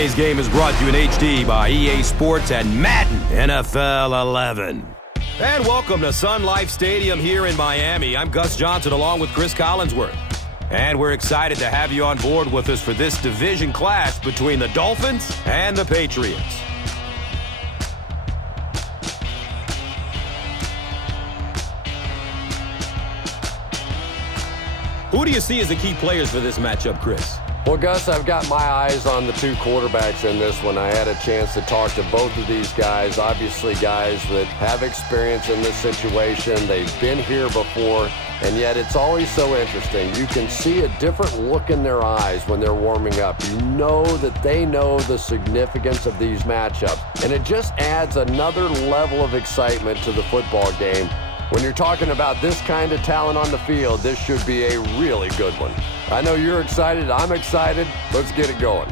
Today's game is brought to you in HD by EA Sports and Madden NFL 11. And welcome to Sun Life Stadium here in Miami. I'm Gus Johnson along with Cris Collinsworth. And we're excited to have you on board with us for this division clash between the Dolphins and the Patriots. Who do you see as the key players for this matchup, Cris? Well, Gus, I've got my eyes on the two quarterbacks in this one. I had a chance to talk to both of these guys, obviously guys that have experience in this situation. They've been here before, and yet it's always so interesting. You can see a different look in their eyes when they're warming up. You know that they know the significance of these matchups, and it just adds another level of excitement to the football game. When you're talking about this kind of talent on the field, this should be a really good one. I know you're excited. I'm excited. Let's get it going.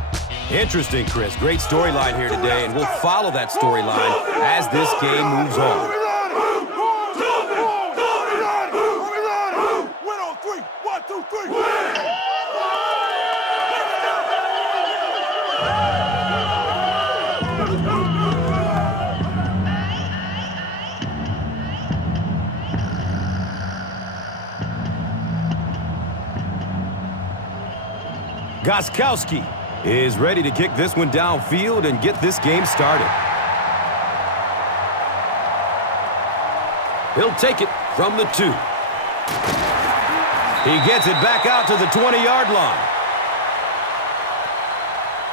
Interesting, Cris. Great storyline here today, and we'll follow that storyline as this game moves on. Win on three. 1, 2, 3. Gostkowski is ready to kick this one downfield and get this game started. He'll take it from the 2. He gets it back out to the 20-yard line.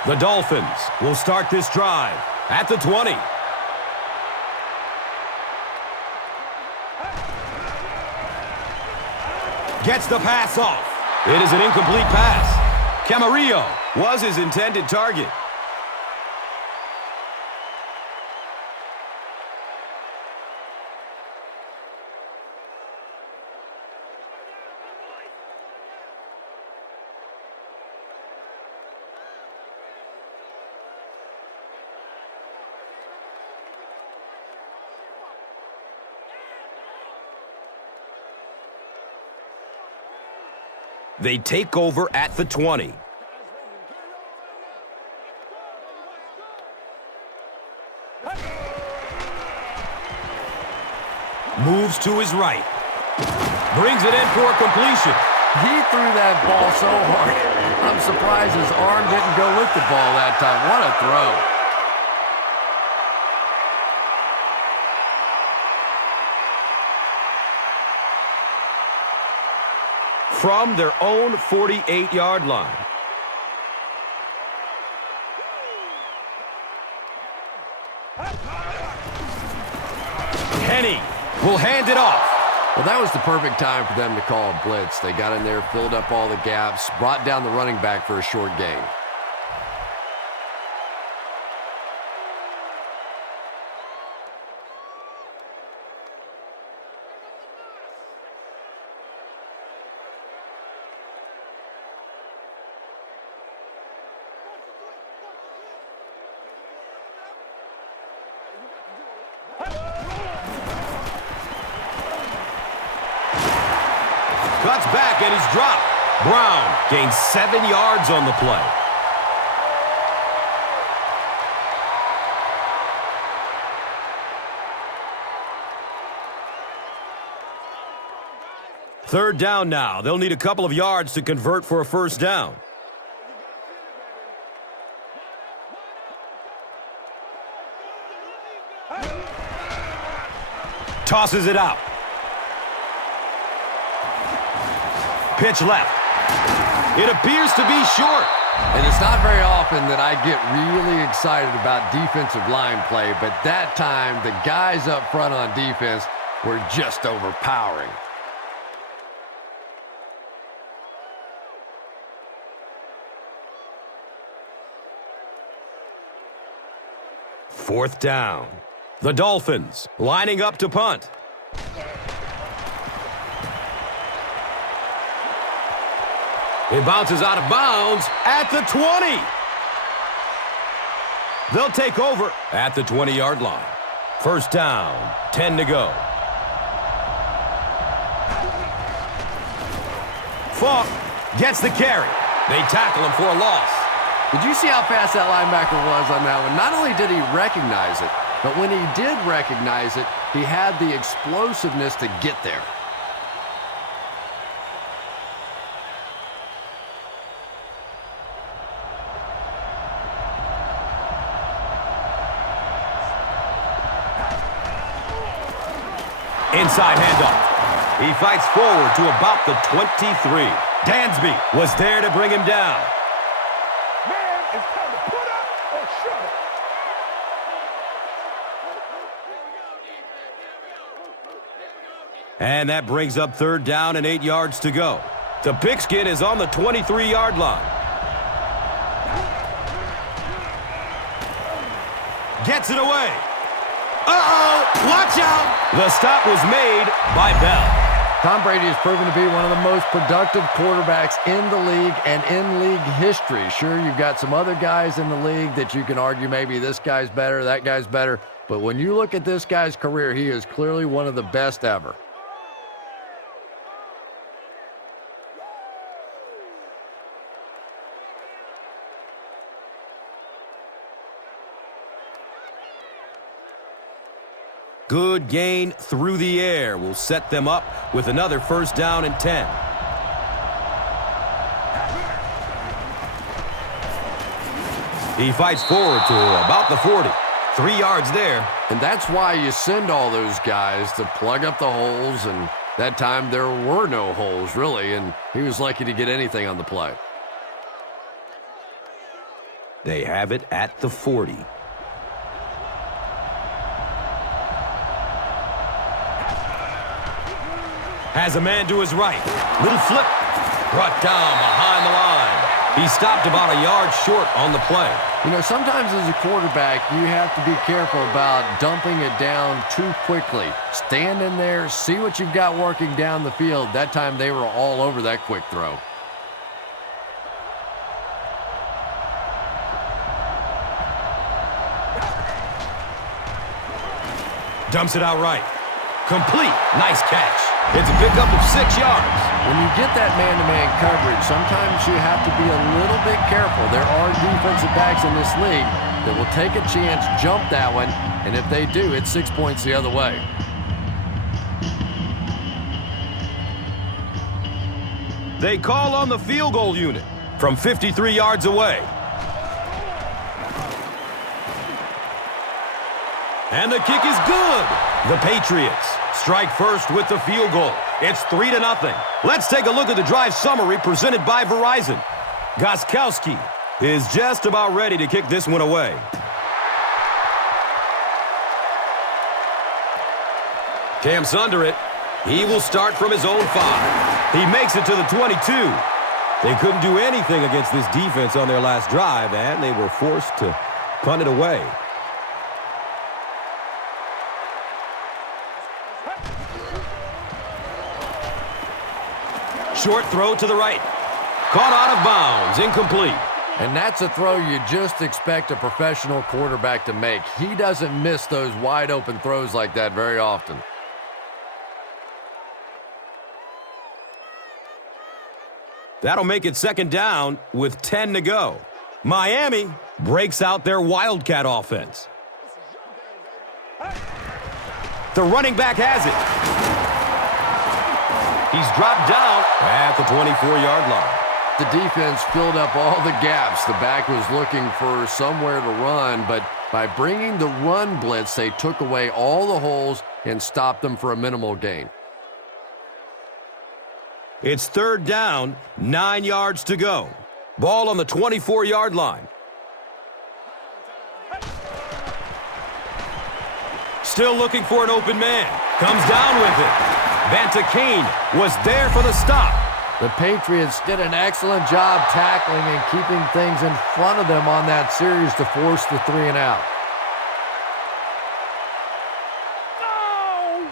The Dolphins will start this drive at the 20. Gets the pass off. It is an incomplete pass. Camarillo was his intended target. They take over at the 20. Moves to his right. Brings it in for a completion. He threw that ball so hard. I'm surprised his arm didn't go with the ball that time. What a throw. From their own 48-yard line. Kenny will hand it off. Well, that was the perfect time for them to call a blitz. They got in there, filled up all the gaps, brought down the running back for a short gain. Cuts back and he's dropped. Brown gains 7 yards on the play. Third down now. They'll need a couple of yards to convert for a first down. Tosses it out. Pitch left. It appears to be short. And it's not very often that I get really excited about defensive line play, but that time the guys up front on defense were just overpowering. Fourth down. The Dolphins lining up to punt. It bounces out of bounds at the 20. They'll take over at the 20-yard line. First down, 10 to go. Falk gets the carry. They tackle him for a loss. Did you see how fast that linebacker was on that one? Not only did he recognize it, but when he did recognize it, he had the explosiveness to get there. Inside handoff. He fights forward to about the 23. Dansby was there to bring him down. Man, it's time to put up or shut up. And that brings up 3rd down and 8 yards to go. The pigskin is on the 23-yard line. Gets it away. Uh-oh! Watch out! The stop was made by Bell. Tom Brady has proven to be one of the most productive quarterbacks in the league and in league history. Sure, you've got some other guys in the league that you can argue maybe this guy's better, that guy's better. But when you look at this guy's career, he is clearly one of the best ever. Good gain through the air will set them up with another 1st down and 10. He fights forward to about the 40. 3 yards there. And that's why you send all those guys to plug up the holes, and that time there were no holes, really, and he was lucky to get anything on the play. They have it at the 40. Has a man to his right. Little flip. Brought down behind the line. He stopped about a yard short on the play. You know, sometimes as a quarterback, you have to be careful about dumping it down too quickly. Stand in there, see what you've got working down the field. That time they were all over that quick throw. Dumps it out right. Complete. Nice catch. It's a pickup of 6 yards. When you get that man-to-man coverage, sometimes you have to be a little bit careful. There are defensive backs in this league that will take a chance, jump that one, and if they do, it's 6 points the other way. They call on the field goal unit from 53 yards away. And the kick is good. The Patriots strike first with the field goal. It's 3-0. Let's take a look at the drive summary presented by Verizon. Gostkowski is just about ready to kick this one away. Camps under it. He will start from his own 5. He makes it to the 22. They couldn't do anything against this defense on their last drive, and they were forced to punt it away. Short throw to the right. Caught out of bounds. Incomplete. And that's a throw you just expect a professional quarterback to make. He doesn't miss those wide open throws like that very often. That'll make it 2nd down with 10 to go. Miami breaks out their Wildcat offense. The running back has it. He's dropped down at the 24-yard line. The defense filled up all the gaps. The back was looking for somewhere to run, but by bringing the run blitz, they took away all the holes and stopped them for a minimal gain. It's 3rd down, 9 yards to go. Ball on the 24-yard line. Still looking for an open man. Comes down with it. Bantakane was there for the stop. The Patriots did an excellent job tackling and keeping things in front of them on that series to force the 3-and-out. No!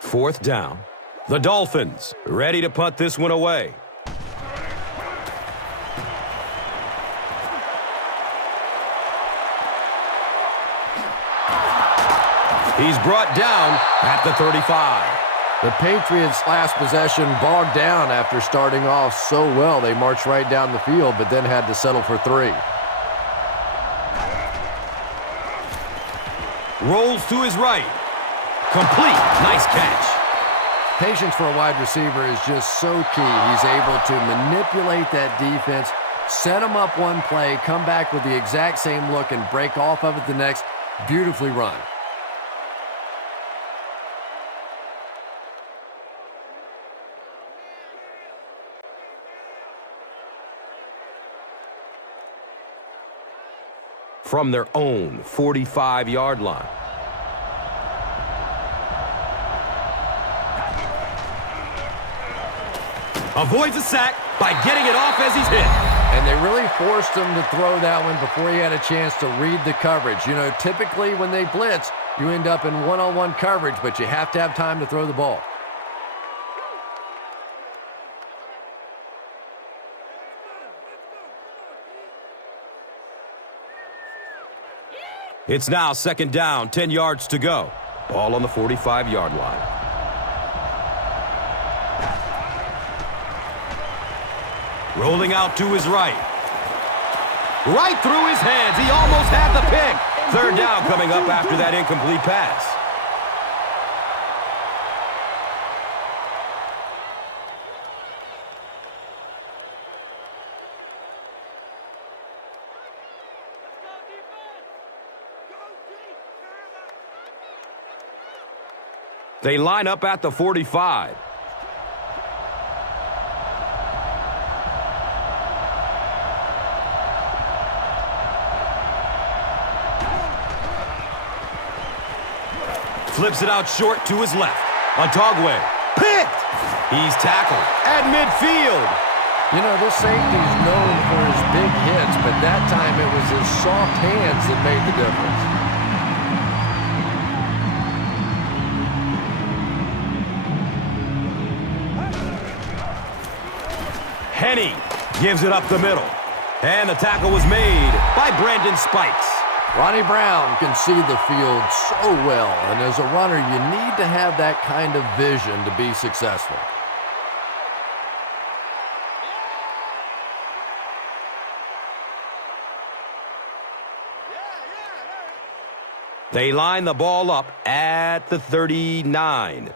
4th down. The Dolphins ready to punt this one away. He's brought down at the 35. The Patriots' last possession bogged down after starting off so well. They marched right down the field, but then had to settle for 3. Rolls to his right. Complete. Nice catch. Patience for a wide receiver is just so key. He's able to manipulate that defense, set them up one play, come back with the exact same look, and break off of it the next. Beautifully run. From their own 45-yard line. Avoids a sack by getting it off as he's hit. And they really forced him to throw that one before he had a chance to read the coverage. You know, typically when they blitz, you end up in one-on-one coverage, but you have to have time to throw the ball. It's now 2nd down, 10 yards to go. Ball on the 45-yard line. Rolling out to his right. Right through his hands. He almost had the pick. 3rd down coming up after that incomplete pass. They line up at the 45. Flips it out short to his left. Ontogwe. Picked! He's tackled at midfield. You know, this safety's known for his big hits, but that time it was his soft hands that made the difference. Henny gives it up the middle. And the tackle was made by Brandon Spikes. Ronnie Brown can see the field so well, and as a runner, you need to have that kind of vision to be successful. They line the ball up at the 39.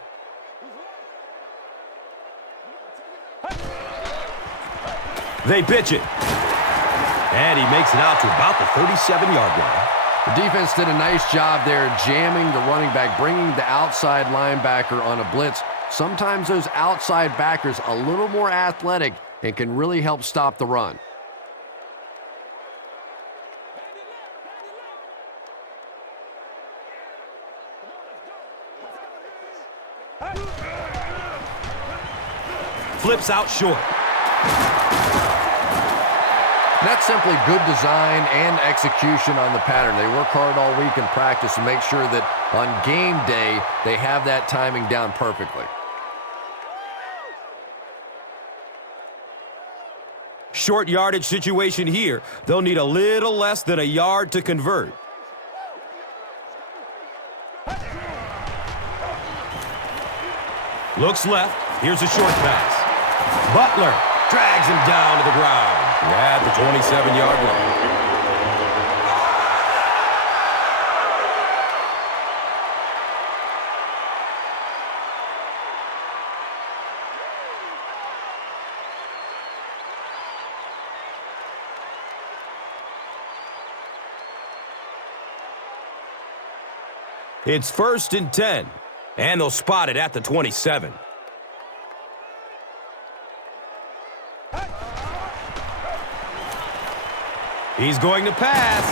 They pitch it. And he makes it out to about the 37-yard line. The defense did a nice job there jamming the running back, bringing the outside linebacker on a blitz. Sometimes those outside backers a little more athletic and can really help stop the run. Flips out short. That's simply good design and execution on the pattern. They work hard all week in practice to make sure that on game day, they have that timing down perfectly. Short yardage situation here. They'll need a little less than a yard to convert. Looks left. Here's a short pass. Butler drags him down to the ground at the 27-yard line. It's 1st and 10, and they'll spot it at the 27. He's going to pass.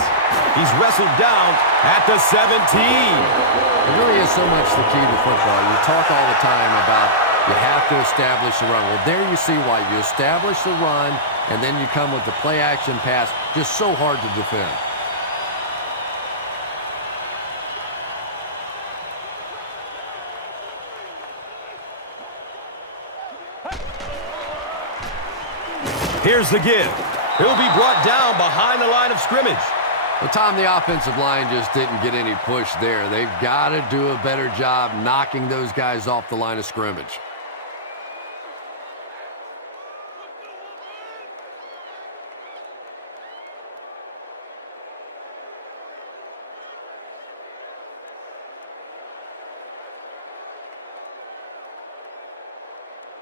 He's wrestled down at the 17. It really is so much the key to football. You talk all the time about you have to establish the run. Well, there you see why. You establish the run, and then you come with the play-action pass. Just so hard to defend. Here's the give. He'll be brought down behind the line of scrimmage. Well, Tom, the offensive line just didn't get any push there. They've got to do a better job knocking those guys off the line of scrimmage.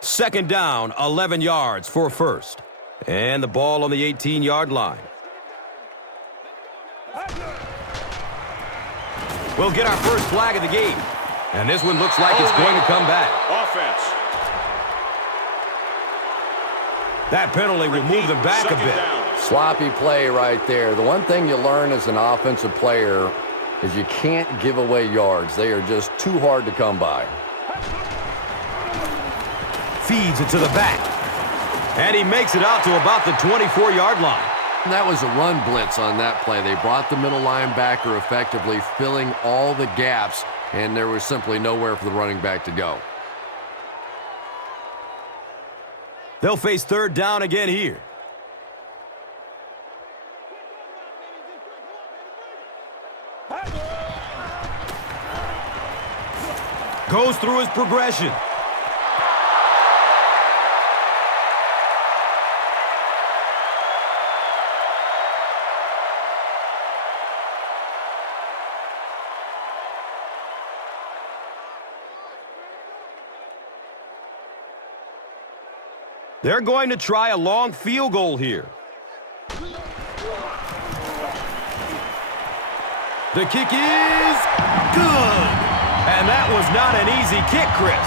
Second down, 11 yards for first. And the ball on the 18-yard line. We'll get our first flag of the game. And this one looks like it's going to come back. Offense. That penalty will move them back a bit. Sloppy play right there. The one thing you learn as an offensive player is you can't give away yards. They are just too hard to come by. Feeds it to the back. And he makes it out to about the 24-yard line. And that was a run blitz on that play. They brought the middle linebacker effectively, filling all the gaps, and there was simply nowhere for the running back to go. They'll face third down again here. Goes through his progression. They're going to try a long field goal here. The kick is good. And that was not an easy kick, Chris.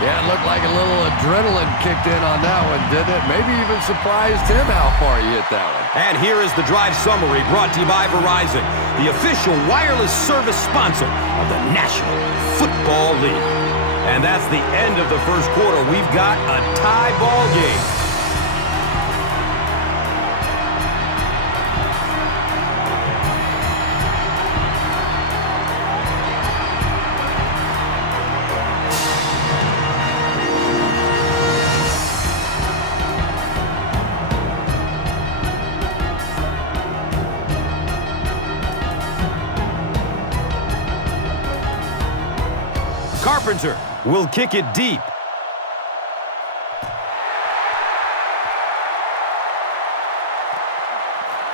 Yeah, it looked like a little adrenaline kicked in on that one, didn't it? Maybe even surprised him how far he hit that one. And here is the drive summary brought to you by Verizon, the official wireless service sponsor of the National Football League. And that's the end of the first quarter. We've got a tie ball game. Carpenter will kick it deep.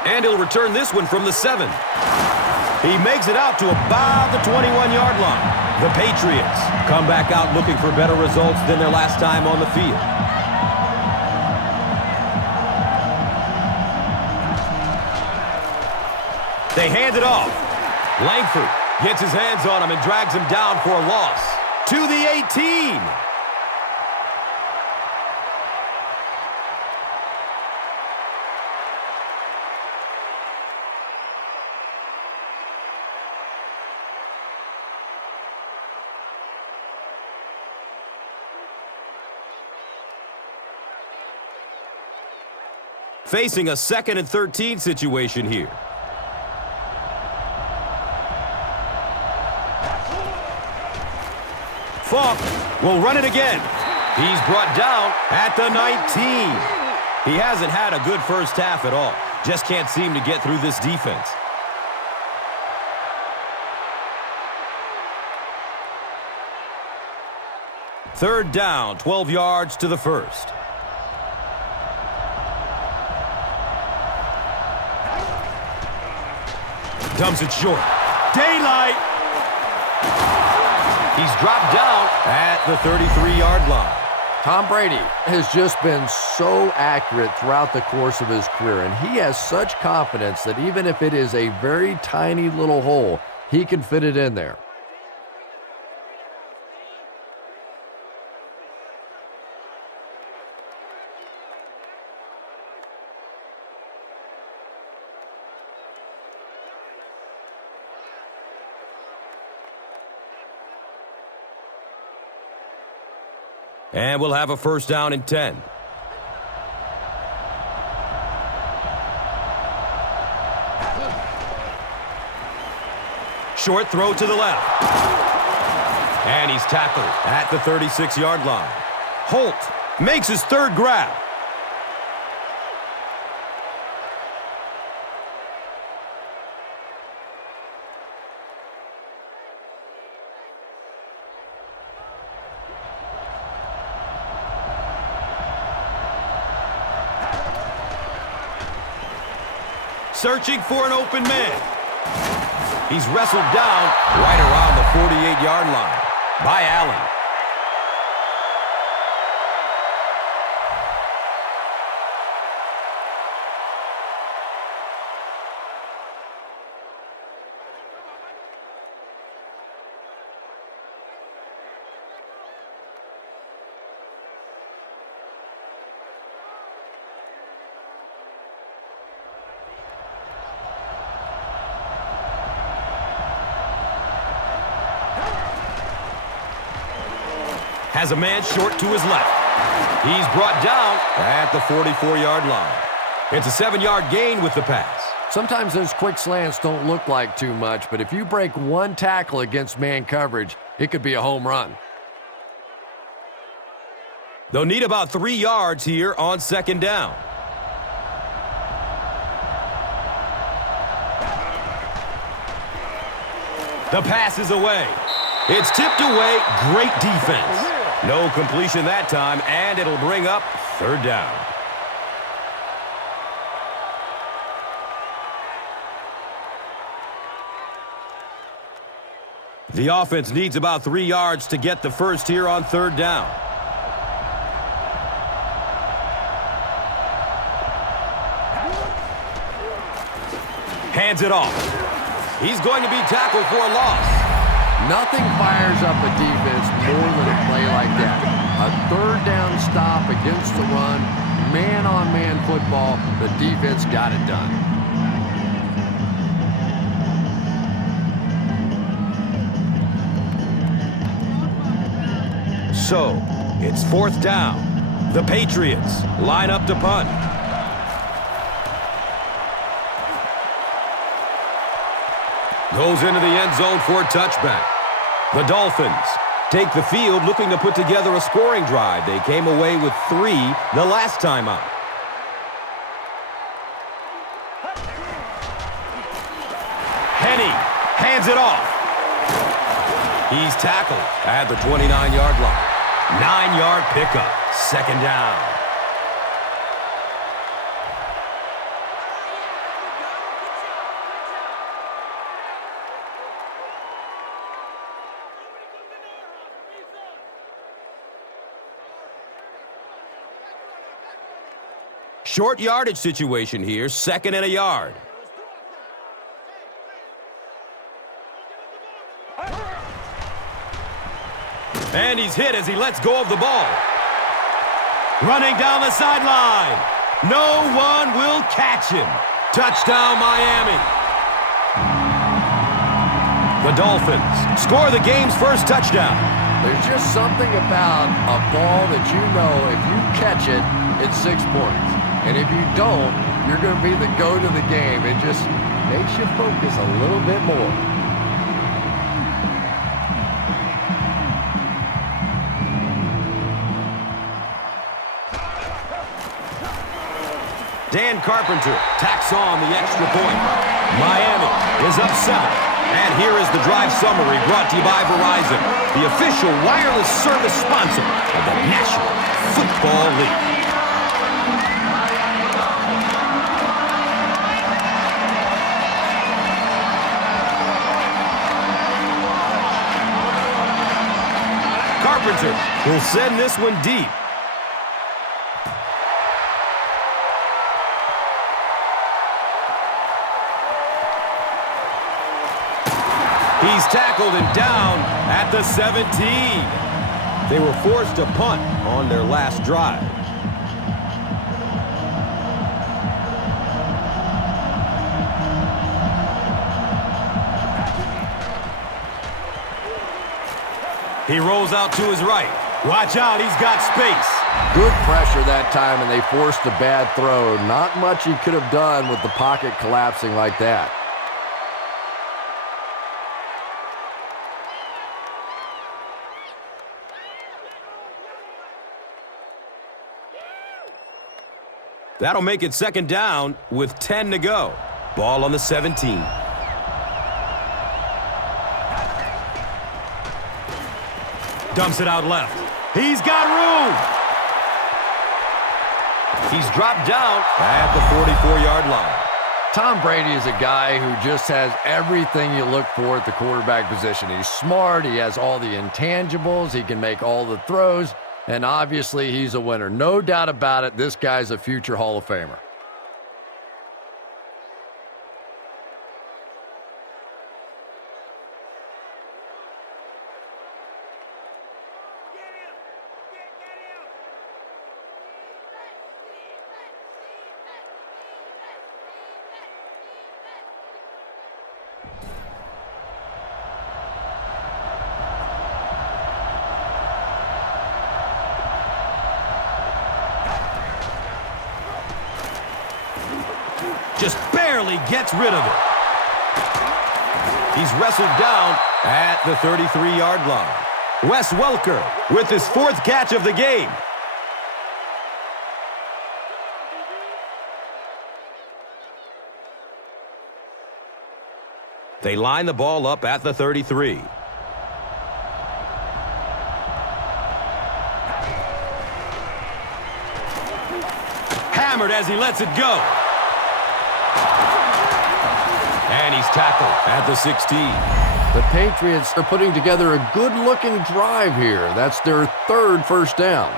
And he'll return this one from the 7. He makes it out to about the 21-yard line. The Patriots come back out looking for better results than their last time on the field. They hand it off. Langford gets his hands on him and drags him down for a loss. To the 18. Facing a 2nd and 13 situation here. Falk will run it again. He's brought down at the 19. He hasn't had a good first half at all. Just can't seem to get through this defense. Third down, 12 yards to the first. Dumps it short. Daylight. He's dropped down at the 33-yard line. Tom Brady has just been so accurate throughout the course of his career, and he has such confidence that even if it is a very tiny little hole, he can fit it in there. And we'll have a first down and 10. Short throw to the left. And he's tackled at the 36-yard line. Holt makes his third grab. searching for an open man. He's wrestled down right around the 48-yard line by Allen. Has a man short to his left. He's brought down at the 44-yard line. It's a 7-yard gain with the pass. Sometimes those quick slants don't look like too much, but if you break one tackle against man coverage, it could be a home run. They'll need about 3 yards here on 2nd down. The pass is away. It's tipped away. Great defense. No completion that time, and it'll bring up 3rd down. The offense needs about 3 yards to get the first here on 3rd down. Hands it off. He's going to be tackled for a loss. Nothing fires up a defense more than a play like that. A 3rd down stop against the run, man-on-man football, the defense got it done. So, it's 4th down. The Patriots line up to punt. Goes into the end zone for a touchback. The Dolphins take the field looking to put together a scoring drive. They came away with 3 the last time out. Henny hands it off. He's tackled at the 29-yard line. 9-yard pickup. 2nd down. Short yardage situation here, 2nd and a yard. And he's hit as he lets go of the ball. Running down the sideline. No one will catch him. Touchdown, Miami. The Dolphins score the game's first touchdown. There's just something about a ball that you know if you catch it, it's 6 points. And if you don't, you're going to be the goat of the game. It just makes you focus a little bit more. Dan Carpenter tacks on the extra point. Miami is up 7. And here is the drive summary brought to you by Verizon, the official wireless service sponsor of the National Football League. Carpenter will send this one deep. He's tackled and down at the 17. They were forced to punt on their last drive. He rolls out to his right. Watch out, he's got space. Good pressure that time, and they forced a bad throw. Not much he could have done with the pocket collapsing like that. That'll make it 2nd down with 10 to go. Ball on the 17. Dumps it out left. He's got room. He's dropped down at the 44-yard line. Tom Brady is a guy who just has everything you look for at the quarterback position. He's smart. He has all the intangibles. He can make all the throws. And obviously, he's a winner. No doubt about it, this guy's a future Hall of Famer. Just barely gets rid of it. He's wrestled down at the 33-yard line. Wes Welker with his 4th catch of the game. They line the ball up at the 33. Hammered as he lets it go. And he's tackled at the 16. The Patriots are putting together a good-looking drive here. That's their 3rd first down.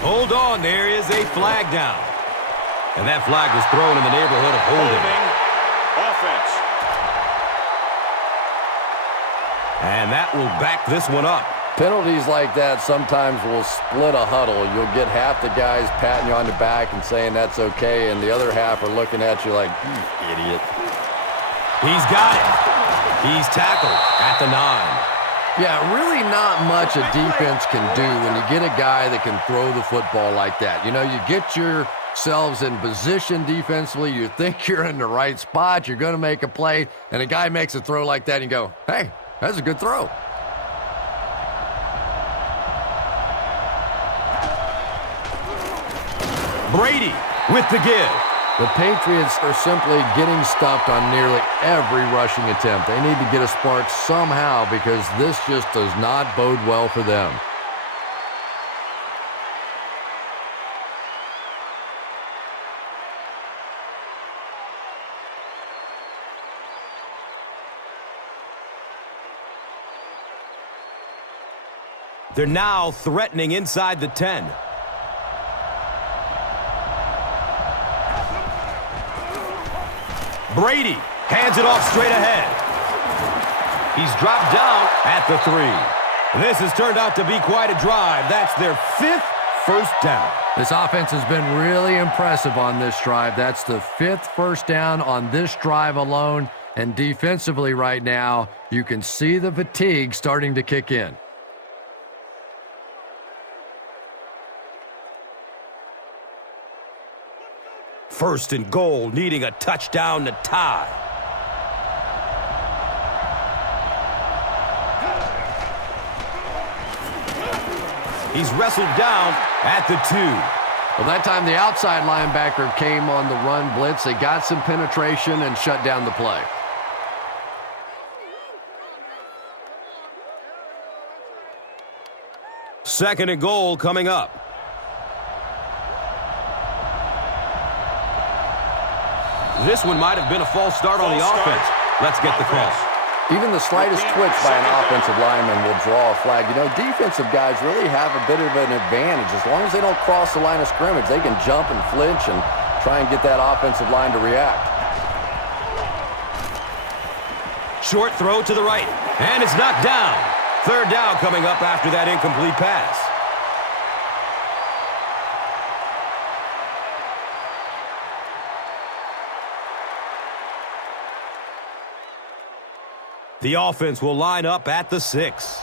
Hold on, there is a flag down. And that flag was thrown in the neighborhood of holding. Offense. And that will back this one up. Penalties like that sometimes will split a huddle. You'll get half the guys patting you on the back and saying that's okay, and the other half are looking at you like, you idiot. He's got it. He's tackled at the 9. Yeah, really not much a defense can do when you get a guy that can throw the football like that. You know, you get yourselves in position defensively. You think you're in the right spot. You're going to make a play, and a guy makes a throw like that, and you go, hey, that's a good throw. Brady with the give. The Patriots are simply getting stuffed on nearly every rushing attempt. They need to get a spark somehow because this just does not bode well for them. They're now threatening inside the 10. Brady hands it off straight ahead. He's dropped down at the 3. This has turned out to be quite a drive. That's their 5th first down. This offense has been really impressive on this drive. That's the 5th first down on this drive alone. And defensively right now, you can see the fatigue starting to kick in. First and goal, needing a touchdown to tie. He's wrestled down at the 2. Well, that time the outside linebacker came on the run blitz. They got some penetration and shut down the play. Second and goal coming up. This one might have been a false start on the offense. Let's get the call. Even the slightest twitch by an offensive lineman will draw a flag. You know, defensive guys really have a bit of an advantage. As long as they don't cross the line of scrimmage, they can jump and flinch and try and get that offensive line to react. Short throw to the right, and it's knocked down. Third down coming up after that incomplete pass. The offense will line up at the 6.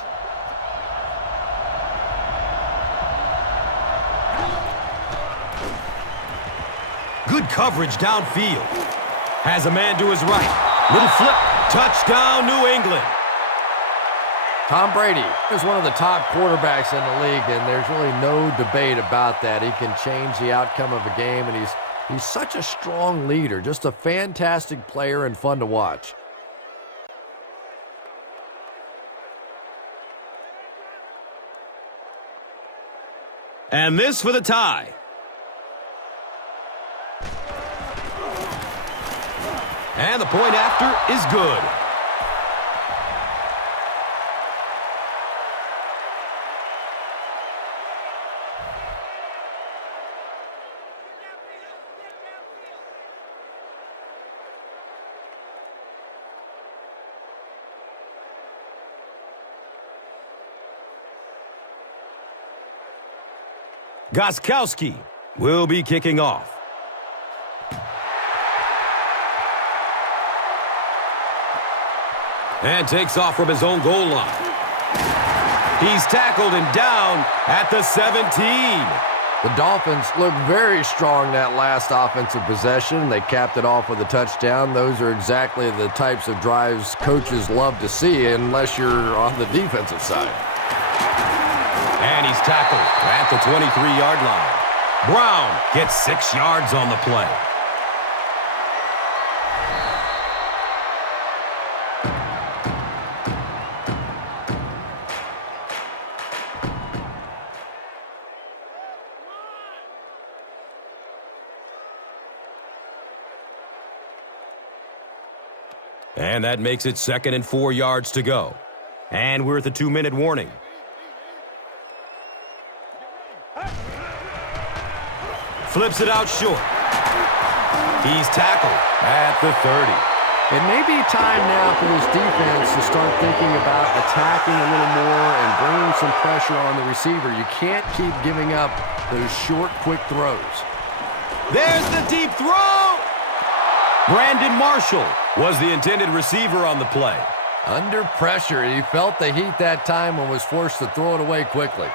Good coverage downfield. Has a man to his right. Little flip. Touchdown, New England. Tom Brady is one of the top quarterbacks in the league, and there's really no debate about that. He can change the outcome of a game, and he's such a strong leader, just a fantastic player and fun to watch. And this for the tie. And the point after is good. Gostkowski will be kicking off. And takes off from his own goal line. He's tackled and down at the 17. The Dolphins look very strong that last offensive possession. They capped it off with a touchdown. Those are exactly the types of drives coaches love to see, unless you're on the defensive side. And he's tackled at the 23-yard line. Brown gets 6 yards on the play. And that makes it 2nd and 4 yards to go. And we're at the 2-minute warning. Flips it out short. He's tackled at the 30. It may be time now for this defense to start thinking about attacking a little more and bringing some pressure on the receiver. You can't keep giving up those short, quick throws. There's the deep throw! Brandon Marshall was the intended receiver on the play. Under pressure, he felt the heat that time and was forced to throw it away quickly.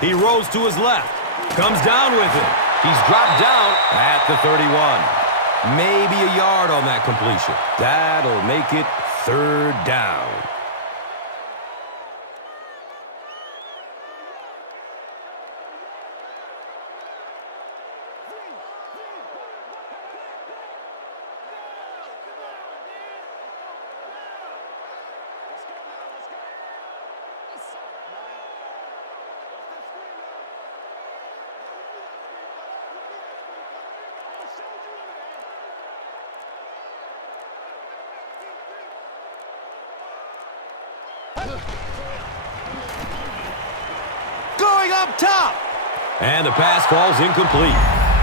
He rose to his left. Comes down with it. He's dropped down at the 31. Maybe a yard on that completion. That'll make it 3rd down. Going up top. And the pass falls incomplete.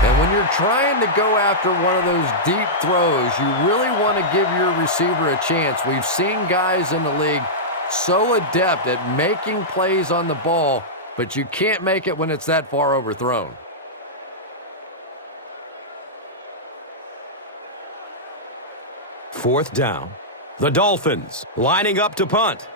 And when you're trying to go after one of those deep throws, you really want to give your receiver a chance. We've seen guys in the league so adept at making plays on the ball, but you can't make it when it's that far overthrown. Fourth down. The Dolphins lining up to punt.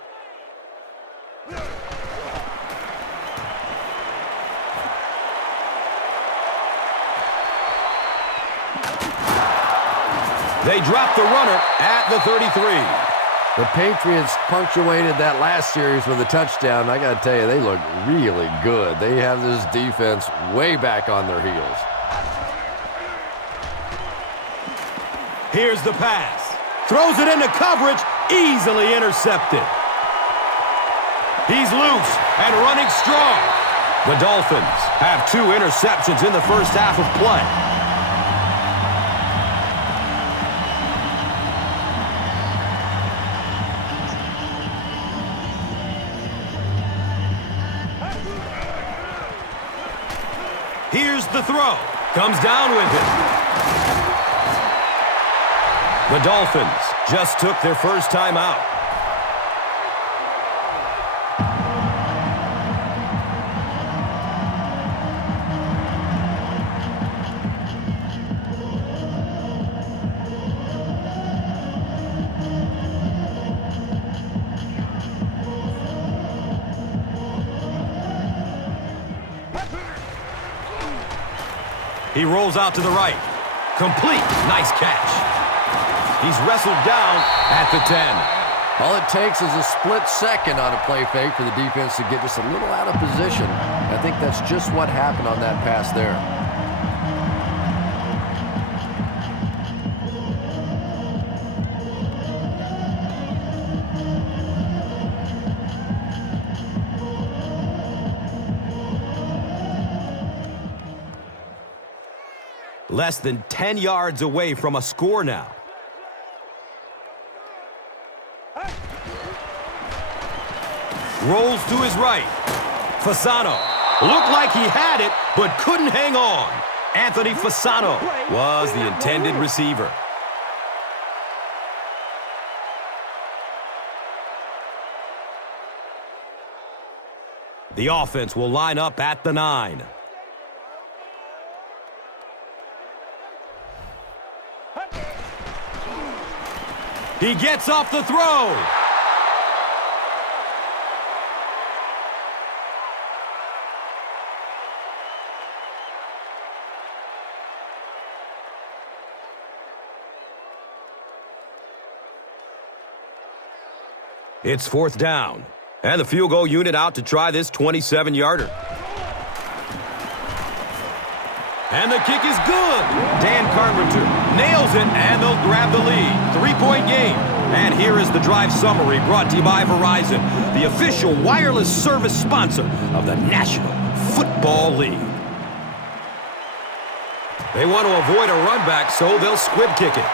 They drop the runner at the 33. The Patriots punctuated that last series with a touchdown. I got to tell you, they look really good. They have this defense way back on their heels. Here's the pass. Throws it into coverage, easily intercepted. He's loose and running strong. The Dolphins have 2 interceptions in the first half of play. Here's the throw. Comes down with it. The Dolphins just took their first time out. He rolls out to the right. Complete. Nice catch. He's wrestled down at the 10. All it takes is a split second on a play fake for the defense to get just a little out of position. I think that's just what happened on that pass there. Less than 10 yards away from a score now. Rolls to his right. Fasano looked like he had it, but couldn't hang on. Anthony Fasano was the intended receiver. The offense will line up at the 9. He gets off the throw. It's 4th down, and the field goal unit out to try this 27-yarder. And the kick is good. Dan Carpenter nails it, and they'll grab the lead. 3-point game. And here is the drive summary brought to you by Verizon, the official wireless service sponsor of the National Football League. They want to avoid a run back, so they'll squib kick it.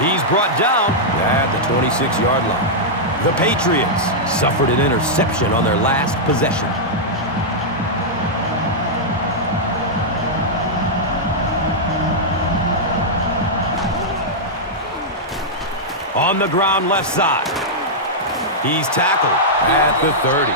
He's brought down at the 26-yard line. The Patriots suffered an interception on their last possession. On the ground left side. He's tackled at the 30.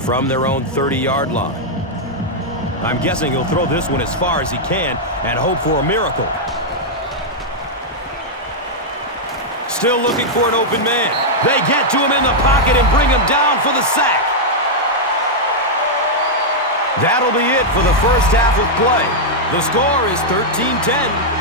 From their own 30-yard line. I'm guessing he'll throw this one as far as he can and hope for a miracle. Still looking for an open man. They get to him in the pocket and bring him down for the sack. That'll be it for the first half of play. The score is 13-10.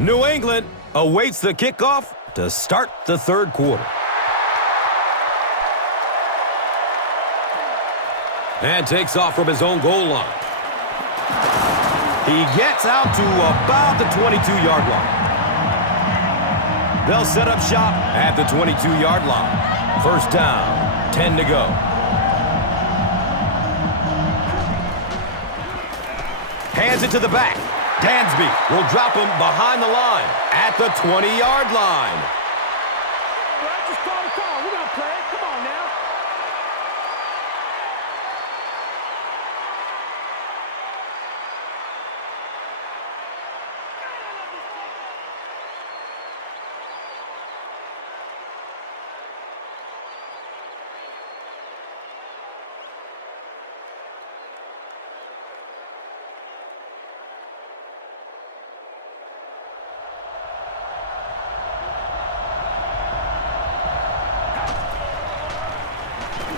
New England awaits the kickoff to start the third quarter. And takes off from his own goal line. He gets out to about the 22-yard line. They'll set up shop at the 22-yard line. First down, 10 to go. Hands it to the back. Dansby will drop him behind the line at the 20-yard line. Just call the call. We're going to play it. Come on now.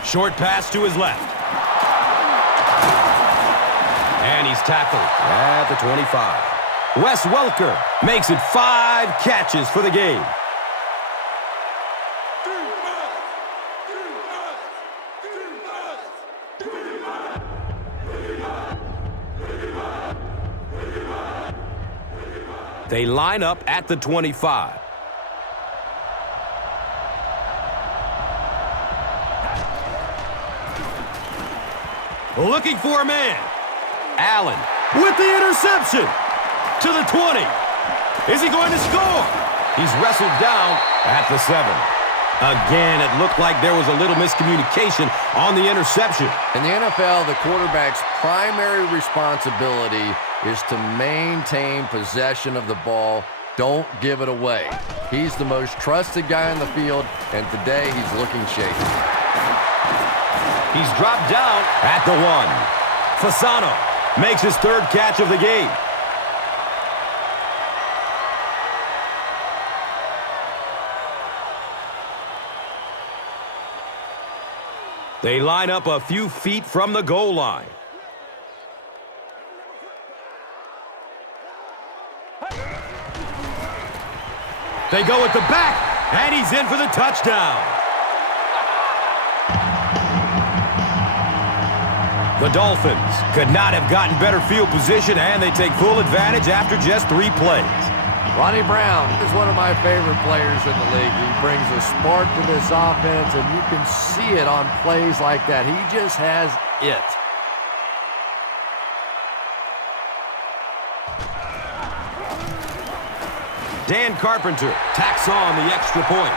Short pass to his left. And he's tackled at the 25. Wes Welker makes it 5 catches for the game. They line up at the 25. Looking for a man. Allen with the interception to the 20. Is he going to score? He's wrestled down at the 7. Again, it looked like there was a little miscommunication on the interception. In the NFL, the quarterback's primary responsibility is to maintain possession of the ball. Don't give it away. He's the most trusted guy on the field, and today he's looking shaky. He's dropped down at the 1. Fasano makes his 3rd catch of the game. They line up a few feet from the goal line. They go with the back, and he's in for the touchdown. The Dolphins could not have gotten better field position, and they take full advantage after just 3 plays. Ronnie Brown is one of my favorite players in the league. He brings a spark to this offense, and you can see it on plays like that. He just has it. Dan Carpenter tacks on the extra point.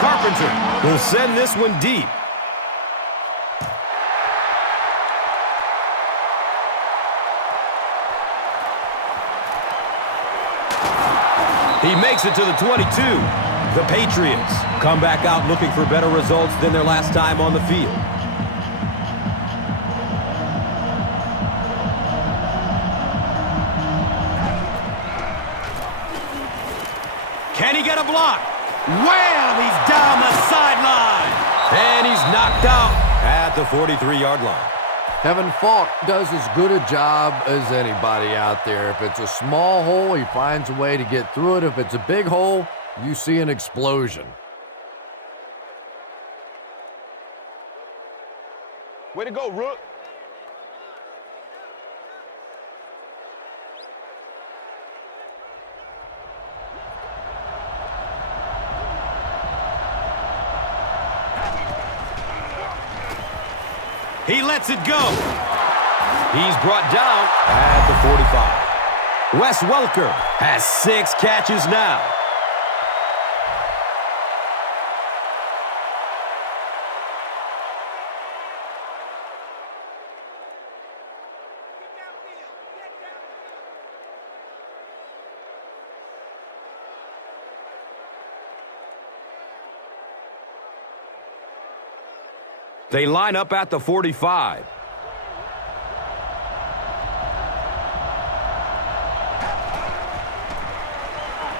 Carpenter will send this one deep. He makes it to the 22. The Patriots come back out looking for better results than their last time on the field. Can he get a block? Wham! He's down the sideline. And he's knocked out at the 43-yard line. Kevin Falk does as good a job as anybody out there. If it's a small hole, he finds a way to get through it. If it's a big hole, you see an explosion. Way to go, Rook. He lets it go. He's brought down at the 45. Wes Welker has 6 catches now. They line up at the 45.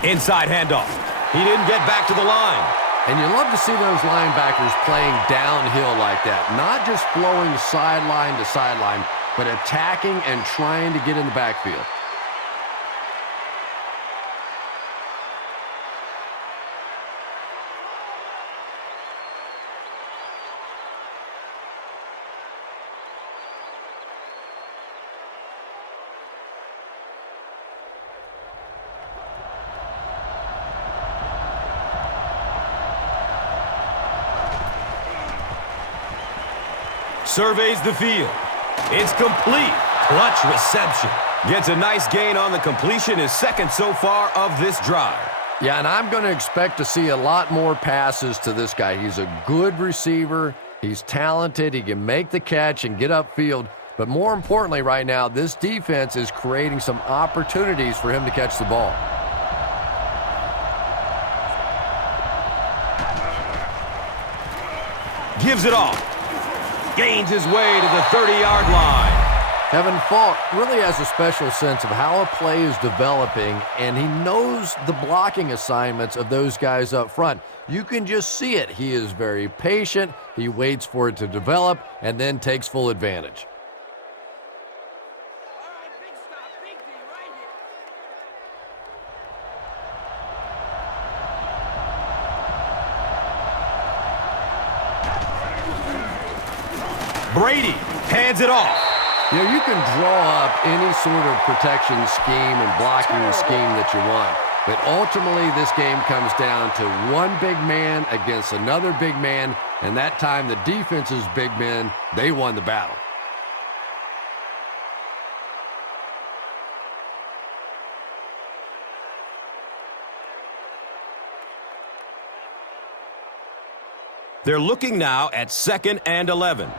Inside handoff. He didn't get back to the line. And you love to see those linebackers playing downhill like that. Not just flowing sideline to sideline, but attacking and trying to get in the backfield. Surveys the field. It's complete. Clutch reception. Gets a nice gain on the completion. His 2nd so far of this drive. Yeah, and I'm going to expect to see a lot more passes to this guy. He's a good receiver. He's talented. He can make the catch and get upfield. But more importantly right now, this defense is creating some opportunities for him to catch the ball. Gives it off. Gains his way to the 30-yard line. Kevin Falk really has a special sense of how a play is developing, and he knows the blocking assignments of those guys up front. You can just see it. He is very patient. He waits for it to develop and then takes full advantage. Brady hands it off. You know, you can draw up any sort of protection scheme and blocking scheme that you want. But ultimately, this game comes down to one big man against another big man. And that time, the defense's big men, they won the battle. They're looking now at 2nd and 11.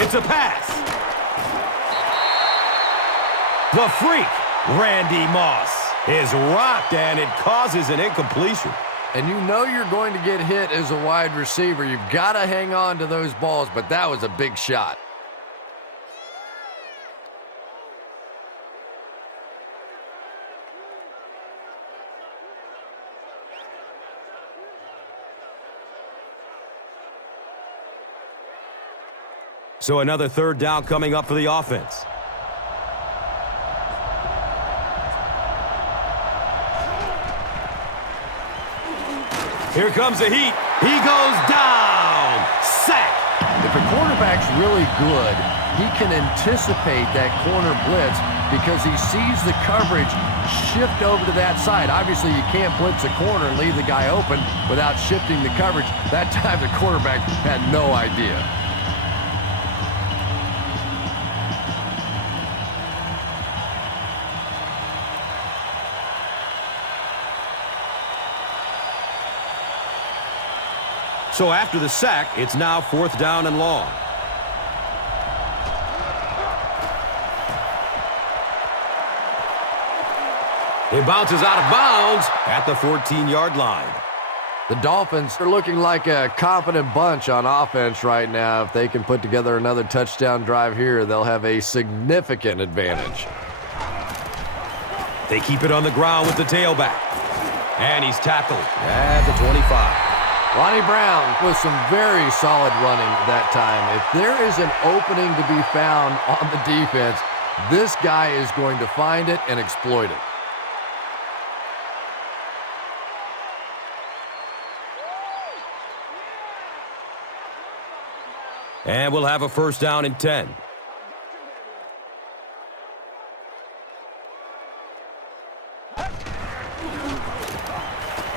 It's a pass. The freak, Randy Moss, is rocked, and it causes an incompletion. And you know you're going to get hit as a wide receiver. You've got to hang on to those balls, but that was a big shot. So another 3rd down coming up for the offense. Here comes the heat. He goes down. Sack. If a quarterback's really good, he can anticipate that corner blitz because he sees the coverage shift over to that side. Obviously, you can't blitz a corner and leave the guy open without shifting the coverage. That time, the quarterback had no idea. So after the sack, it's now 4th down and long. It bounces out of bounds at the 14-yard line. The Dolphins are looking like a confident bunch on offense right now. If they can put together another touchdown drive here, they'll have a significant advantage. They keep it on the ground with the tailback. And he's tackled at the 25. Ronnie Brown with some very solid running that time. If there is an opening to be found on the defense, this guy is going to find it and exploit it. And we'll have a 1st down and 10.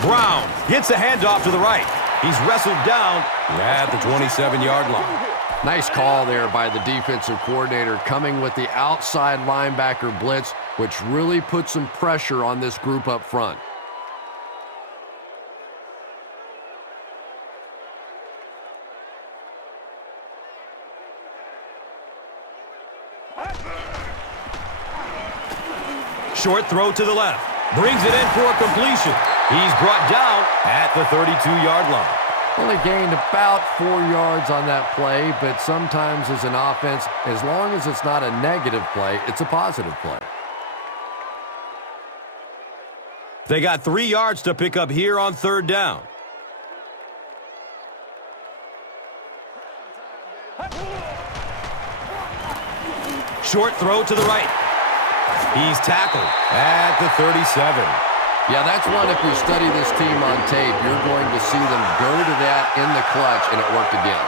Brown gets a handoff to the right. He's wrestled down at the 27-yard line. Nice call there by the defensive coordinator, coming with the outside linebacker blitz, which really put some pressure on this group up front. Short throw to the left. Brings it in for a completion. He's brought down at the 32-yard line. Only gained about 4 yards on that play, but sometimes as an offense, as long as it's not a negative play, it's a positive play. They got 3 yards to pick up here on 3rd down. Short throw to the right. He's tackled at the 37. Yeah, that's one, if you study this team on tape, you're going to see them go to that in the clutch, and it worked again.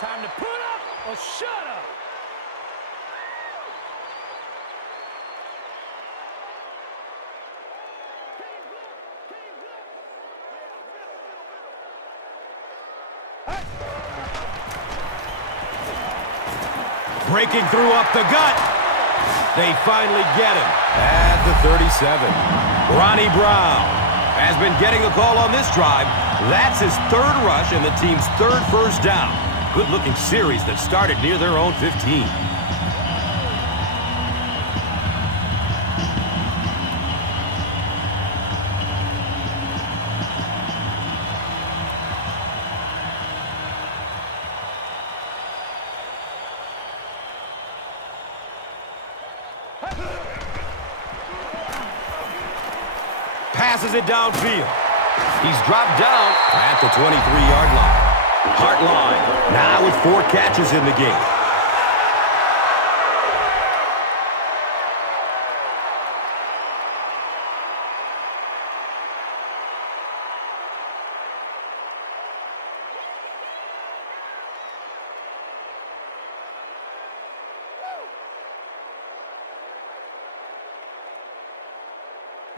Time to put up or shut up. Breaking through up the gut. They finally get him at the 37. Ronnie Brown has been getting a call on this drive. That's his 3rd rush and the team's 3rd first down. Good-looking series that started near their own 15. Passes it downfield. He's dropped down at the 23-yard line. Hartline now with 4 catches in the game.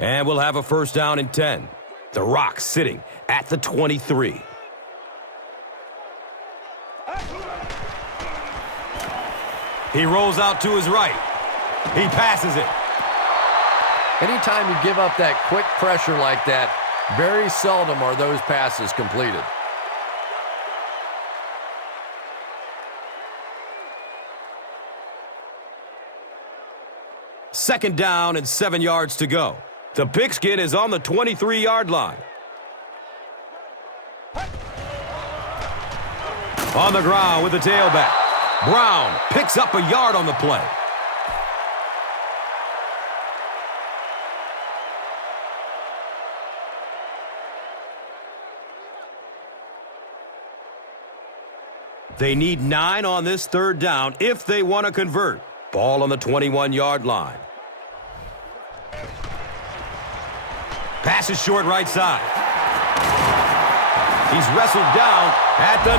And we'll have a first down and 10. The Rock sitting at the 23. He rolls out to his right. He passes it. Anytime you give up that quick pressure like that, very seldom are those passes completed. Second down and 7 yards to go. The pigskin is on the 23-yard line. On the ground with the tailback. Brown picks up a yard on the play. They need 9 on this third down if they want to convert. Ball on the 21-yard line. Pass is short right side. He's wrestled down at the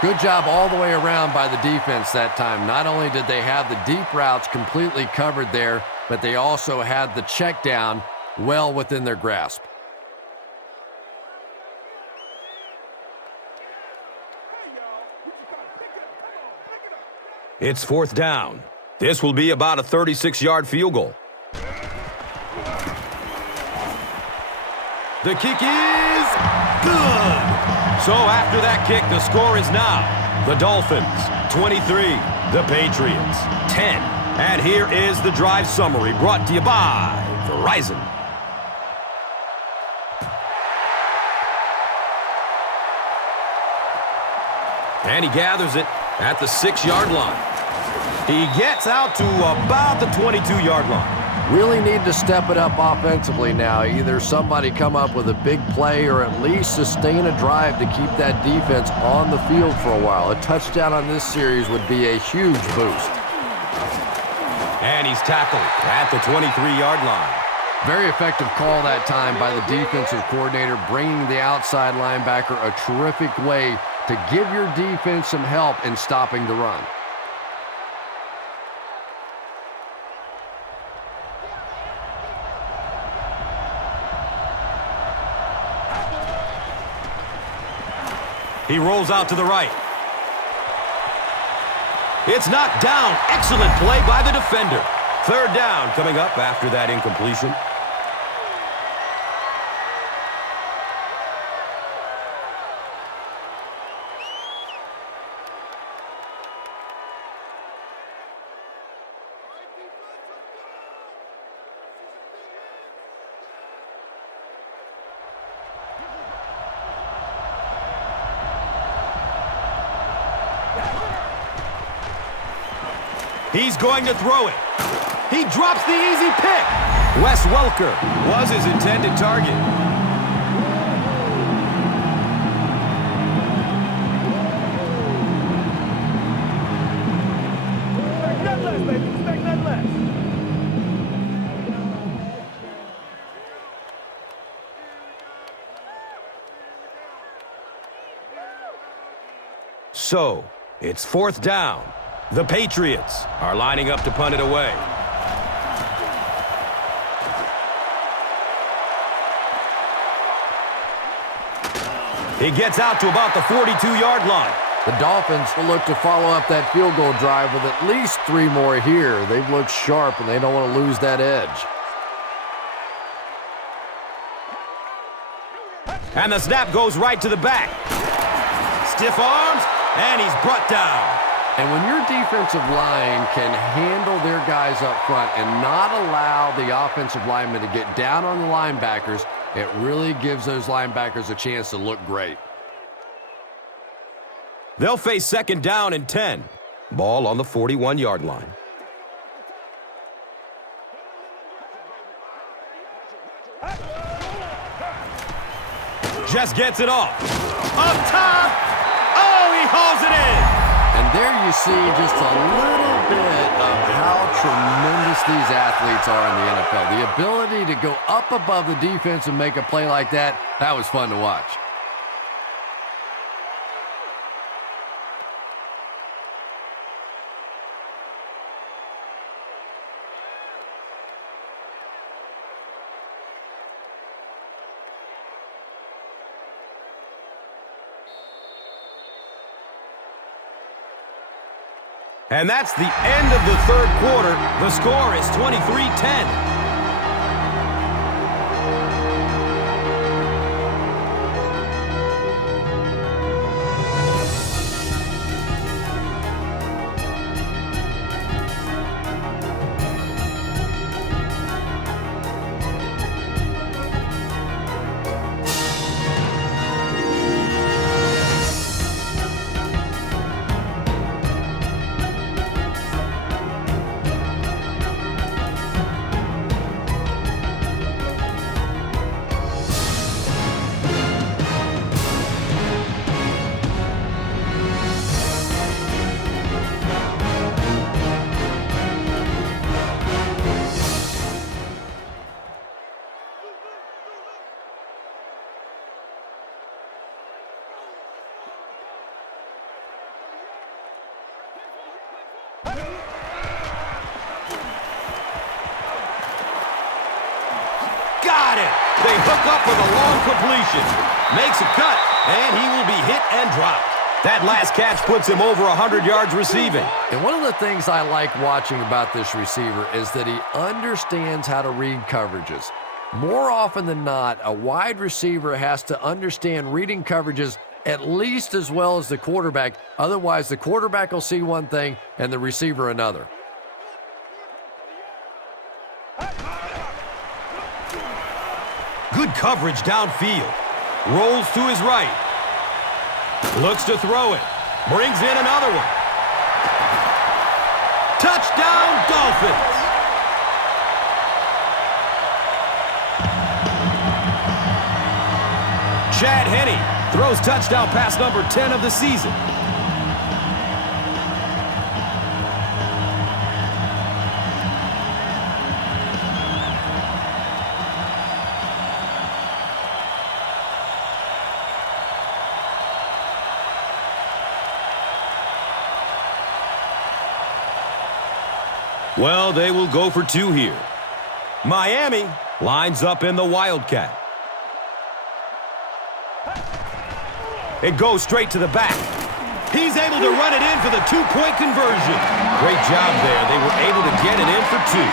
19. Good job all the way around by the defense that time. Not only did they have the deep routes completely covered there, but they also had the check down well within their grasp. It's fourth down. This will be about a 36-yard field goal. The kick is good. So after that kick, the score is now the Dolphins 23, the Patriots 10. And here is the drive summary brought to you by Verizon. And he gathers it at the 6-yard line. He gets out to about the 22-yard line. Really need to step it up offensively now. Either somebody come up with a big play or at least sustain a drive to keep that defense on the field for a while. A touchdown on this series would be a huge boost. And he's tackled at the 23-yard line. Very effective call that time by the defensive coordinator, bringing the outside linebacker a terrific way to give your defense some help in stopping the run. He rolls out to the right. It's knocked down. Excellent play by the defender. Third down coming up after that incompletion. He's going to throw it. He drops the easy pick. Wes Welker was his intended target. Expect nothing less, baby. Expect nothing less. So, it's fourth down. The Patriots are lining up to punt it away. He gets out to about the 42-yard line. The Dolphins will look to follow up that field goal drive with at least 3 more here. They've looked sharp, and they don't want to lose that edge. And the snap goes right to the back. Stiff arms, and he's brought down. And when your defensive line can handle their guys up front and not allow the offensive linemen to get down on the linebackers, it really gives those linebackers a chance to look great. They'll face second down and 10. Ball on the 41-yard line. Just gets it off. Up top. Oh, he hauls it in. And there you see just a little bit of how tremendous these athletes are in the NFL. The ability to go up above the defense and make a play like that, that was fun to watch. And that's the end of the third quarter. The score is 23-10. Got it! They hook up with a long completion. Makes a cut, and he will be hit and dropped. That last catch puts him over 100 yards receiving. And one of the things I like watching about this receiver is that he understands how to read coverages. More often than not, a wide receiver has to understand reading coverages at least as well as the quarterback. Otherwise, the quarterback will see one thing and the receiver another. Good coverage downfield. Rolls to his right. Looks to throw it. Brings in another one. Touchdown, Dolphins! Chad Henne throws touchdown pass number 10 of the season. Well, they will go for two here. Miami lines up in the Wildcat. It goes straight to the back. He's able to run it in for the two-point conversion. Great job there. They were able to get it in for two.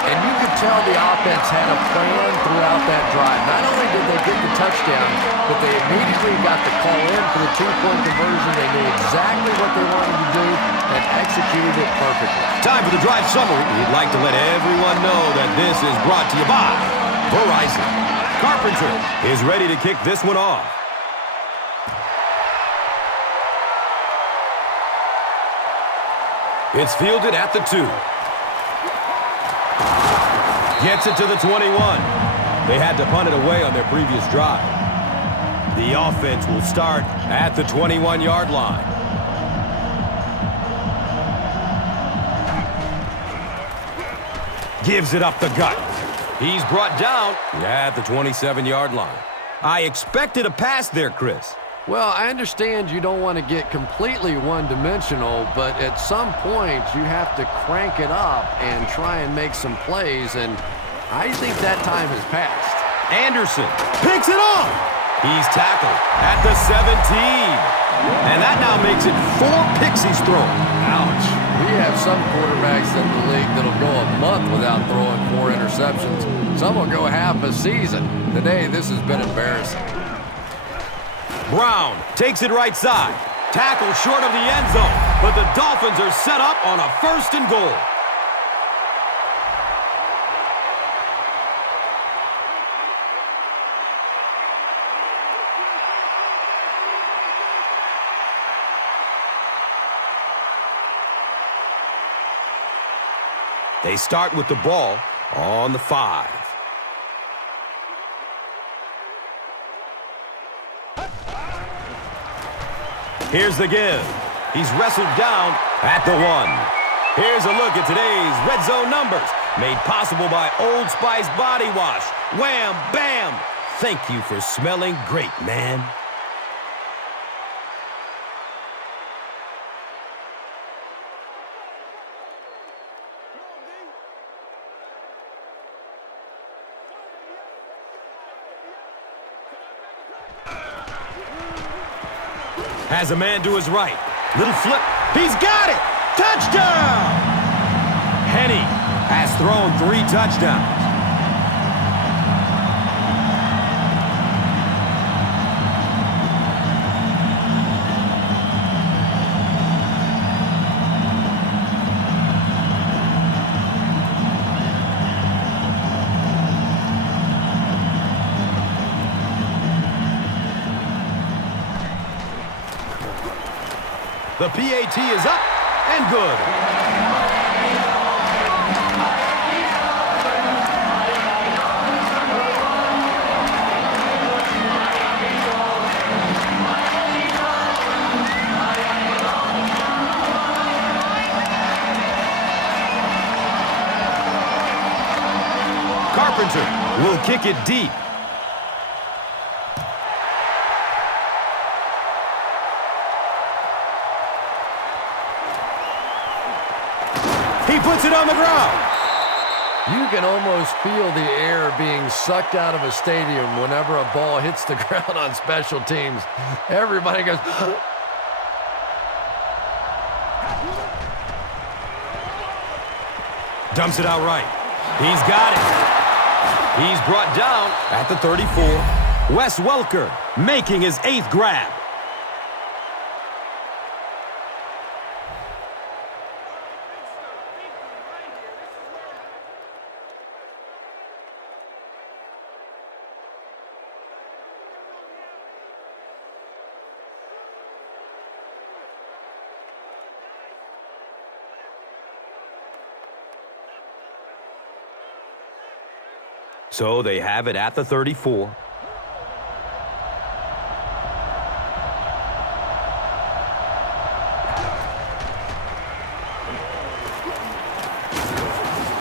And you could tell the offense had a plan throughout that drive. Not only did they get the touchdown, but they immediately got the call in for the two-point conversion. They knew exactly what they wanted to do and executed it perfectly. Time for the drive summary. We'd like to let everyone know that this is brought to you by Verizon. Carpenter is ready to kick this one off. It's fielded at the 2. Gets it to the 21. They had to punt it away on their previous drive. The offense will start at the 21-yard line. Gives it up the gut. He's brought down at the 27-yard line. I expected a pass there, Chris. Well, I understand you don't want to get completely one-dimensional, but at some point you have to crank it up and try and make some plays, and I think that time has passed. Anderson picks it off. He's tackled at the 17. And that now makes it 4 picks he's thrown. Ouch. We have some quarterbacks in the league that'll go a month without throwing 4 interceptions. Some will go half a season. Today, this has been embarrassing. Brown takes it right side. Tackle short of the end zone, but the Dolphins are set up on a 1st and goal. They start with the ball on the 5. Here's the give. He's wrestled down at the 1. Here's a look at today's red zone numbers, made possible by Old Spice Body Wash. Wham, bam. Thank you for smelling great, man. Has a man to his right. Little flip. He's got it! Touchdown! Henny has thrown 3 touchdowns. The PAT is up and good. Carpenter will kick it deep. He puts it on the ground. You can almost feel the air being sucked out of a stadium whenever a ball hits the ground on special teams. Everybody goes... Dumps it out right. He's got it. He's brought down at the 34. Wes Welker making his 8th grab. So they have it at the 34.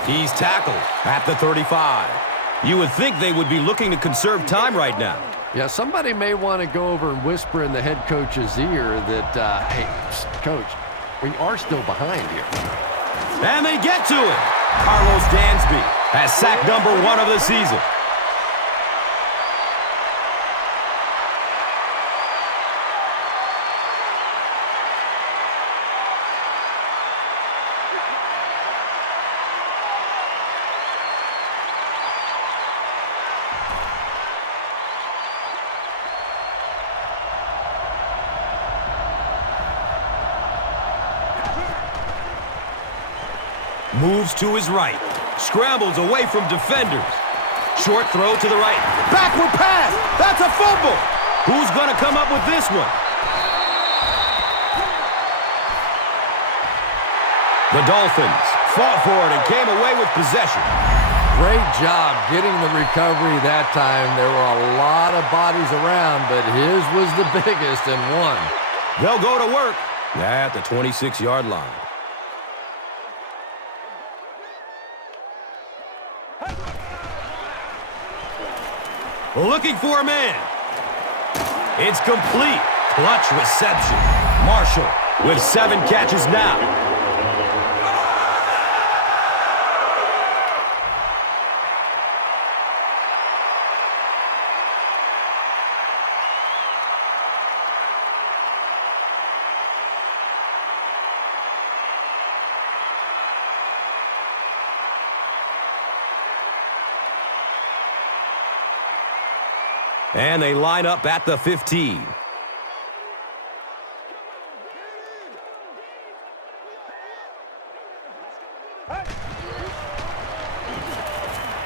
He's tackled at the 35. You would think they would be looking to conserve time right now. Yeah, somebody may want to go over and whisper in the head coach's ear that, hey, coach, we are still behind here. And they get to it. Carlos Dansby has sack number 1 of the season. Moves to his right. Scrambles away from defenders. Short throw to the right. Backward pass. That's a fumble. Who's going to come up with this one? The Dolphins fought for it and came away with possession. Great job getting the recovery that time. There were a lot of bodies around, but his was the biggest and won. They'll go to work at the 26-yard line. Looking for a man. It's complete. Clutch reception. Marshall with 7 catches now. And they line up at the 15.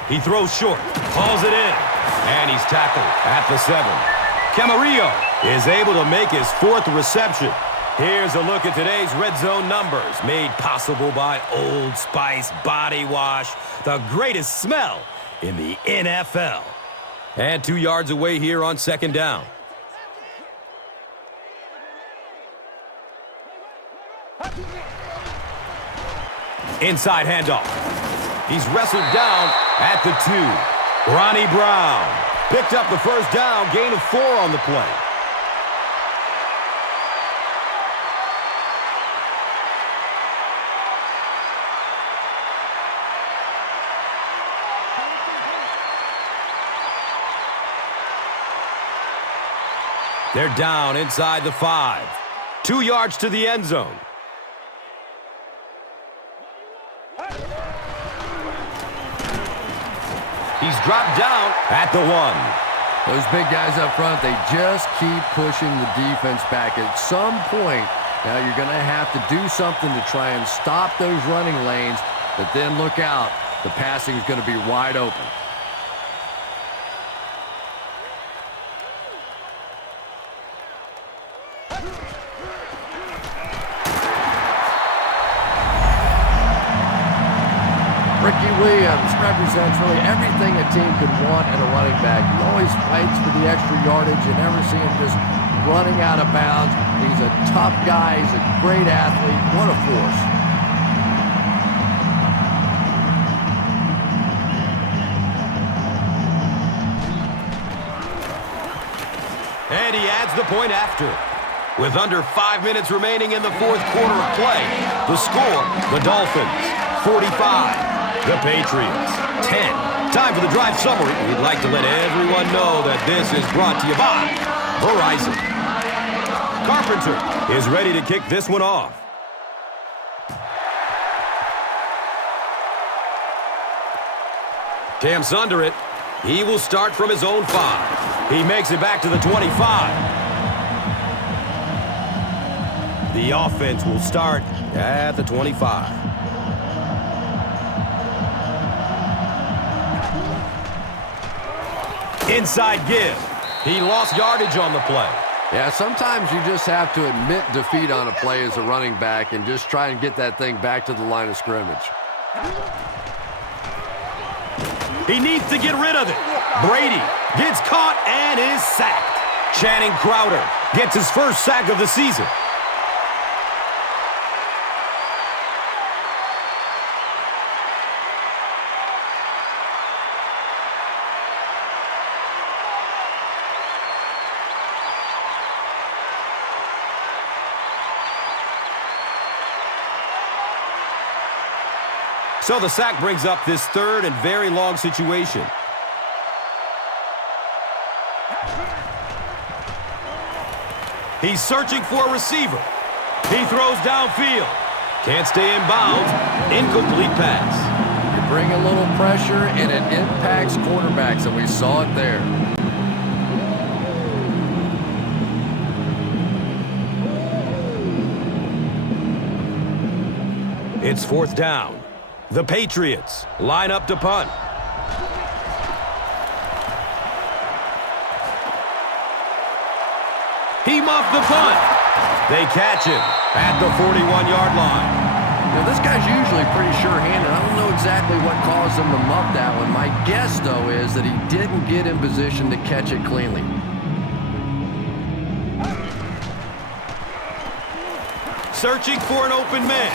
He throws short, hauls it in, and he's tackled at the 7. Camarillo is able to make his 4th reception. Here's a look at today's red zone numbers, made possible by Old Spice Body Wash, the greatest smell in the NFL. And 2 yards away here on 2nd down. Inside handoff. He's wrestled down at the 2. Ronnie Brown picked up the first down, gain of 4 on the play. They're down inside the 5. 2 yards to the end zone. He's dropped down at the 1. Those big guys up front, they just keep pushing the defense back. At some point, now you're going to have to do something to try and stop those running lanes, but then look out. The passing is going to be wide open. Ricky Williams represents really everything a team could want in a running back. He always fights for the extra yardage. You never see him just running out of bounds. He's a tough guy. He's a great athlete. What a force. And he adds the point after. With under 5 minutes remaining in the fourth quarter of play, the score, the Dolphins, 45. The Patriots, 10. Time for the drive summary. We'd like to let everyone know that this is brought to you by Verizon. Carpenter is ready to kick this one off. Cam's under it. He will start from his own 5. He makes it back to the 25. The offense will start at the 25. Inside give. He lost yardage on the play. Yeah, sometimes you just have to admit defeat on a play as a running back and just try and get that thing back to the line of scrimmage. He needs to get rid of it. Brady gets caught and is sacked. Channing Crowder gets his first sack of the season. So the sack brings up this third and very long situation. He's searching for a receiver. He throws downfield. Can't stay in bounds. Incomplete pass. You bring a little pressure and it impacts quarterbacks, and we saw it there. It's fourth down. The Patriots line up to punt. He muffed the punt. They catch him at the 41-yard line. Now, this guy's usually pretty sure-handed. I don't know exactly what caused him to muff that one. My guess, though, is that he didn't get in position to catch it cleanly. Searching for an open man.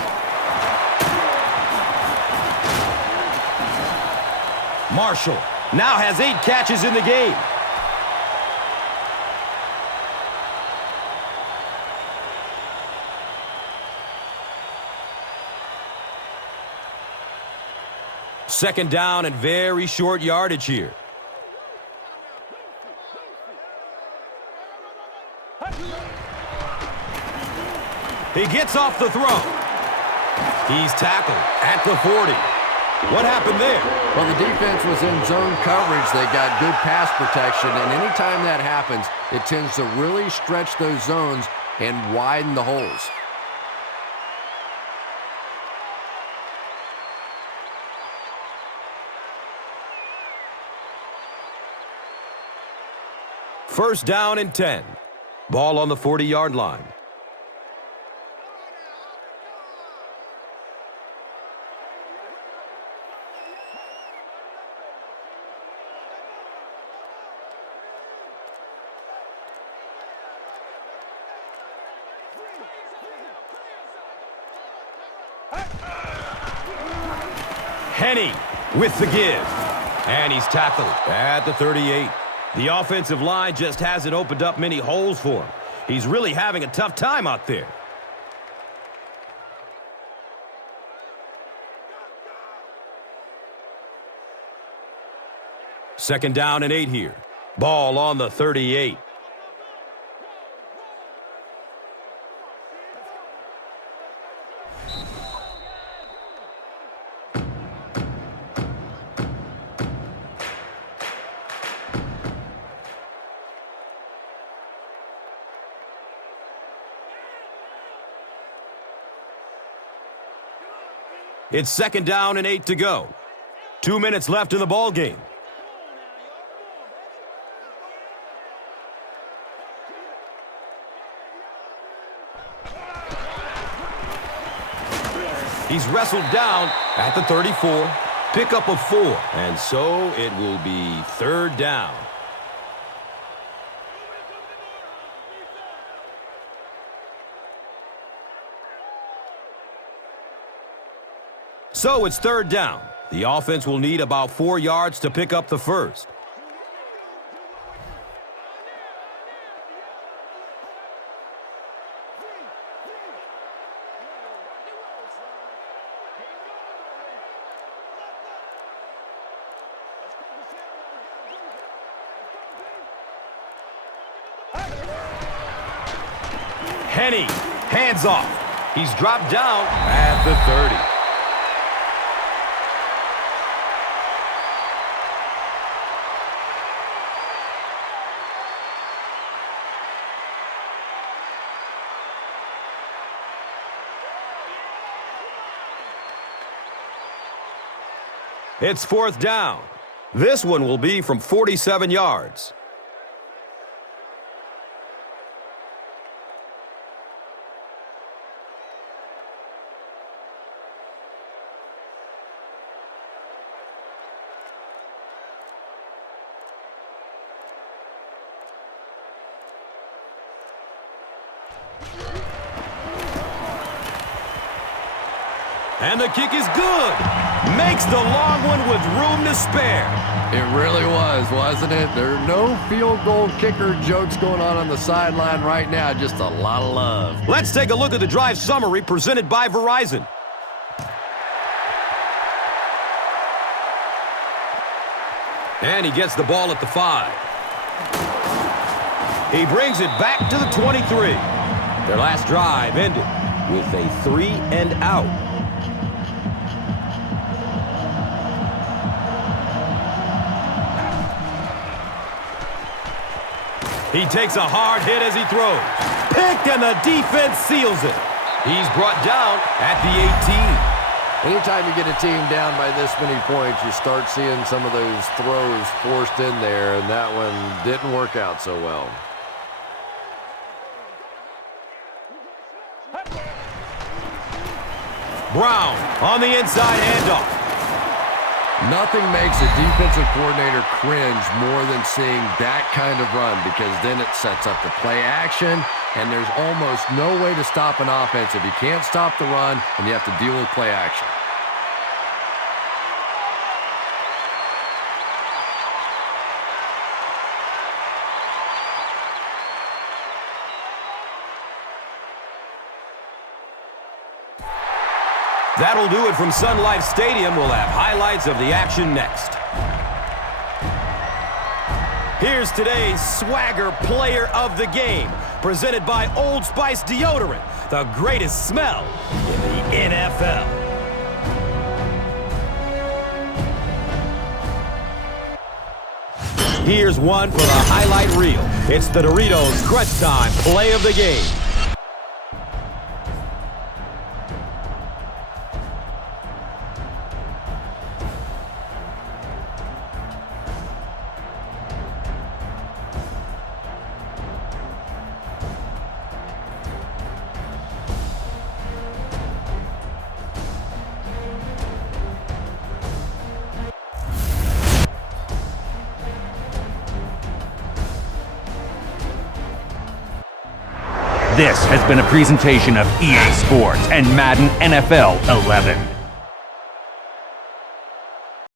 Marshall now has 8 catches in the game. Second down and very short yardage here. He gets off the throw. He's tackled at the 40. What happened there? Well, the defense was in zone coverage. They got good pass protection, and anytime that happens, it tends to really stretch those zones and widen the holes. First down and 10. Ball on the 40-yard line. Henny with the give. And he's tackled at the 38. The offensive line just hasn't opened up many holes for him. He's really having a tough time out there. Second down and 8 here. Ball on the 38. It's 2nd down and 8 to go. 2 minutes left in the ball game. He's wrestled down at the 34. Pickup of 4. And so it will be 3rd down. So it's 3rd down. The offense will need about 4 yards to pick up the first. Henny, hands off. He's dropped down at the 30. It's 4th down. This one will be from 47 yards. And the kick is good. Makes the long one with room to spare. It really was, wasn't it? There are no field goal kicker jokes going on the sideline right now. Just a lot of love. Let's take a look at the drive summary presented by Verizon. And he gets the ball at the 5. He brings it back to the 23. Their last drive ended with a 3 and out. He takes a hard hit as he throws. Picked, and the defense seals it. He's brought down at the 18. Anytime you get a team down by this many points, you start seeing some of those throws forced in there, and that one didn't work out so well. Brown on the inside handoff. Nothing makes a defensive coordinator cringe more than seeing that kind of run, because then it sets up the play action, and there's almost no way to stop an offense if you can't stop the run and you have to deal with play action. That'll do it from Sun Life Stadium. We'll have highlights of the action next. Here's today's Swagger Player of the Game, presented by Old Spice Deodorant, the greatest smell in the NFL. Here's one for the highlight reel. It's the Doritos Crunch Time Play of the Game. This has been a presentation of EA Sports and Madden NFL 11.